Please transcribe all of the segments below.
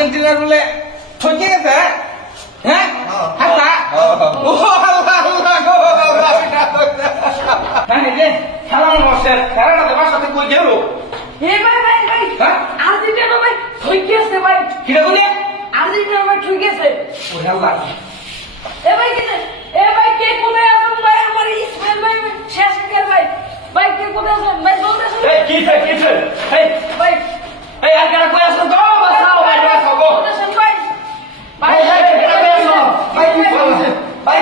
আর্জেন্টিনার বলে ঠকে গেছে হ্যাঁ আচ্ছা ও আল্লাহ আল্লাহ গো হ্যাঁ এই যে খেলা বসে খেলাটা বাসাতে কই গেল ভাই আর্জেন্টিনা ভাই ঠকে গেছে ভাই কিটা বলে আর্জেন্টিনা ভাই ঠকে গেছে ওরে আল্লাহ ভাই কে কোথায় আছেন ভাই আমার ইসমাইল ভাই শেষ গেল ভাই কে কোথায় আছেন ভাই বলতে এই কিছে এই ভাই এই আর কারা কই আছো গো বাঁচাও বাঁচাও গো ভাই ভাই ভাই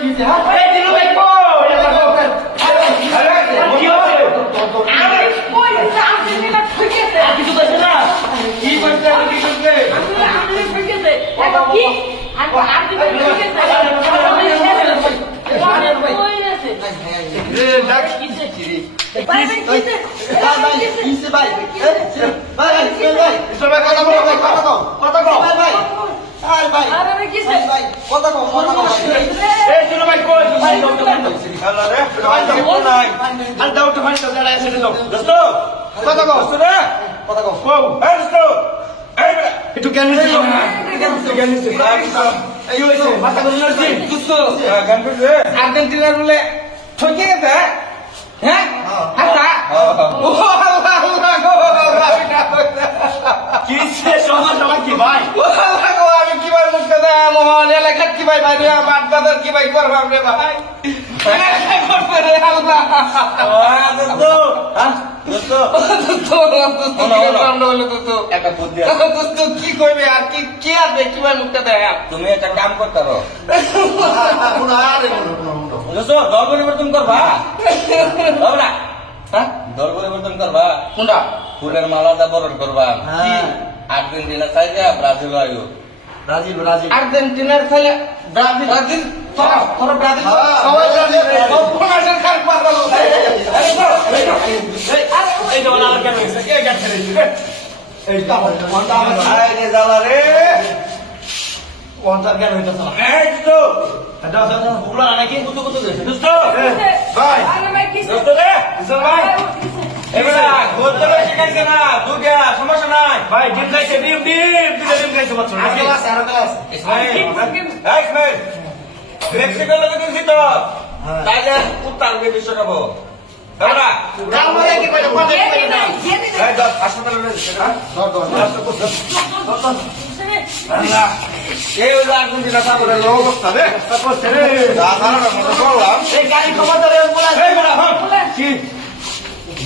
কিছে হ্যাঁ এই দিলু ভাই কো কি হচ্ছে আমি কই আর্জেন্টিনা ঠকে গেছে কিছু কইছে না কি করতে কি করতে আমি ঠকে গেছে এখন কি আর্জেন্টিনা ঠকে গেছে একটু জ্ঞান আর্জেন্টিনার বলে ঠকে গেছে হ্যাঁ আচ্ছা ও আল্লাহ আল্লাহ গো কিসে সমস্যা কি ভাই ও আল্লাহ গো আমি কিভাবে মুখতে দেয় মোহন এলাকার কি ভাই ভাই বাদ বাজার কি ভাই করবাম রে ভাই কি করবে আর কি আসবে কি ভাই মুখটা দেয় তুমি একটা কাম করতে পারো দল পরিবর্তন করবা দল পরিবর্তন করবা কোনটা ফুলের মালাটা বরণ করবা আর্জেন্টিনা চাইজা ব্রাজিল আয়ু আর্জেন্টিনার খেলে ব্রাজিল ব্রাজিল তোরা ব্রাজিল সবাই ব্রাজিল প্রকাশের খান পারলো এই যে বলা কেন কে গান খেলেছে এই কাপড় কোনটা আমার আরে জ্বালা রে কোনটা কেন হইতাছে না এই তো দাও দাও দাও ফুলা নাকি কুতু কুতু গেছে দোস্ত ভাই দোস্ত রে দোস্ত ভাই এবারে বলতে শিখাইছে না দুগা সমস্যা নাই ভাই ডিম খাইছে ডিম দুটো ডিম খাইছে বাচ্চা আগে আছে আরো আছে ইসমাইল মেক্সিকো লোকে দিছি তো তাইলে উত্তাল বিশ্বকাপ দাঁড়া কাল মানে কি কইলো কোন এই দশ হাসপাতালে রয়েছে না আল্লাহ এই হলো আর্জেন্টিনা সাপোর্টার অবস্থা রে করছে রে দাদারা মতো বললাম এই গাড়ি খবর ধরে বলা এই বড় হন কি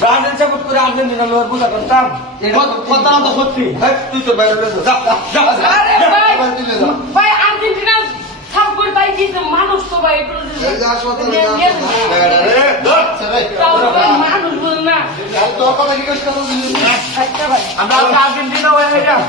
ব্রাজিল সাপোর্ট করে আর্জেন্টিনা লোয়ার পূজা করতাম কথা না তো সত্যি তুই তো বাইরে যা যা ভাই আর্জেন্টিনা সাপোর্ট ভাই দিতে মানুষ তো ভাই মানুষ বল না তোর কথা কি কইছ ভাই আমরা আর্জেন্টিনা হয়ে গেলাম